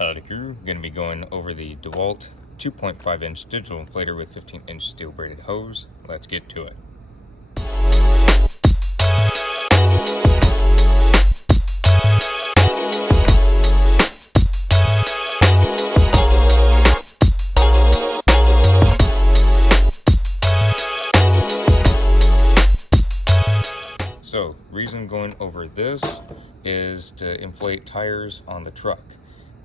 Howdy crew, going to be going over the Dewalt 2.5 inch digital inflator with 15 inch steel braided hose. Let's get to it. So, reason going over this is to inflate tires on the truck,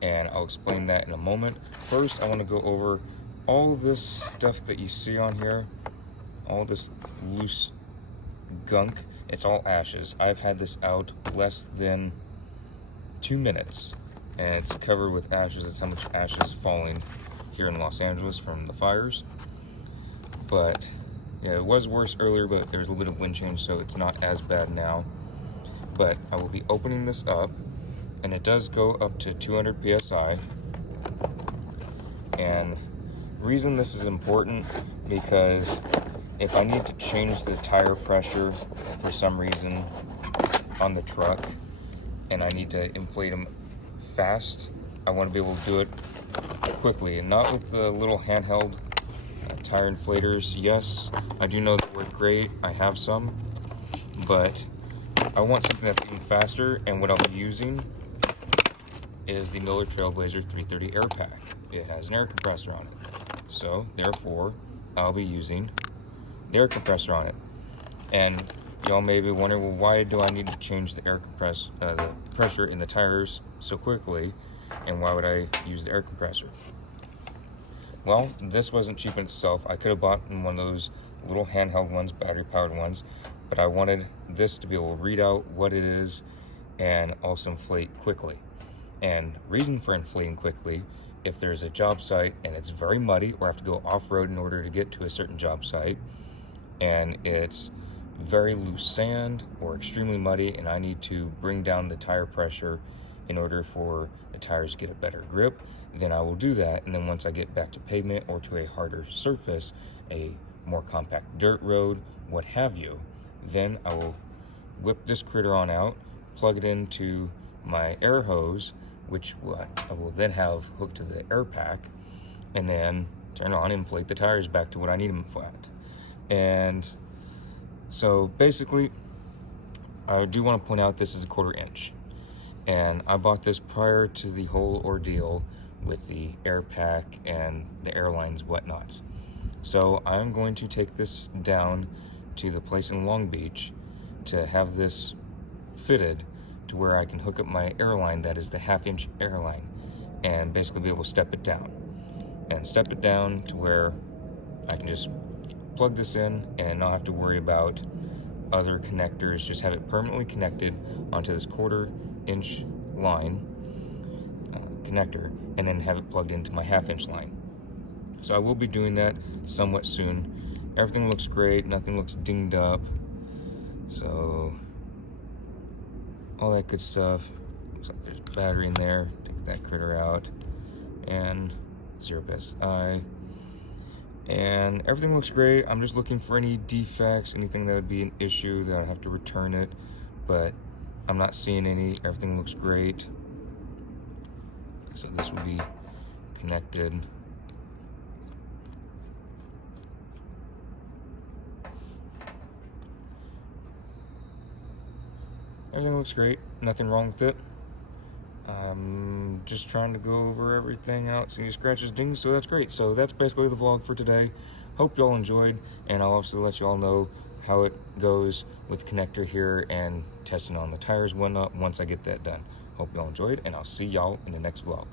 and I'll explain that in a moment. First, I want to go over all this stuff that you see on here, all this loose gunk. It's all ashes. I've had this out less than 2 minutes, and it's covered with ashes. That's how much ash is falling here in Los Angeles from the fires. But yeah, it was worse earlier, but there's a little bit of wind change, so it's not as bad now. But I will be opening this up, and it does go up to 200 PSI. And the reason this is important, because if I need to change the tire pressure for some reason on the truck, and I need to inflate them fast, I want to be able to do it quickly, and not with the little handheld tire inflators. Yes, I do know they work great. I have some, but I want something that's even faster, and what I'll be using is the Miller Trailblazer 330 air pack. It has an air compressor on it, so therefore I'll be using the air compressor on it. And y'all may be wondering, well, why do I need to change the the pressure in the tires so quickly, and why would I use the air compressor? Well, this wasn't cheap in itself. I could have bought one of those little handheld ones, battery-powered ones, but I wanted this to be able to read out what it is and also inflate quickly. And reason for inflating quickly, if there's a job site and it's very muddy, or I have to go off-road in order to get to a certain job site, and it's very loose sand or extremely muddy, and I need to bring down the tire pressure in order for the tires to get a better grip, then I will do that. And then once I get back to pavement or to a harder surface, a more compact dirt road, what have you, then I will whip this critter on out, plug it into my air hose, which I will then have hooked to the air pack, and then turn on and inflate the tires back to what I need them at. And so basically, I do want to point out this is a 1/4 inch. And I bought this prior to the whole ordeal with the air pack and the airlines whatnots. So I'm going to take this down to the place in Long Beach to have this fitted to where I can hook up my airline, that is the 1/2 inch airline, and basically be able to step it down. And step it down to where I can just plug this in and not have to worry about other connectors, just have it permanently connected onto this 1/4 inch line connector, and then have it plugged into my 1/2 inch line. So I will be doing that somewhat soon. Everything looks great, nothing looks dinged up, so all that good stuff. Looks like there's a battery in there. Take that critter out, and 0 PSI, and everything looks great. I'm just looking for any defects, anything that would be an issue that I'd have to return it, but I'm not seeing any. Everything looks great. So this will be connected. Everything looks great. Nothing wrong with it. I'm just trying to go over everything out, see any scratches, dings, so that's great. So that's basically the vlog for today. Hope y'all enjoyed, and I'll also let y'all know how it goes with the connector here and testing on the tires and whatnot once I get that done. Hope y'all enjoyed, and I'll see y'all in the next vlog.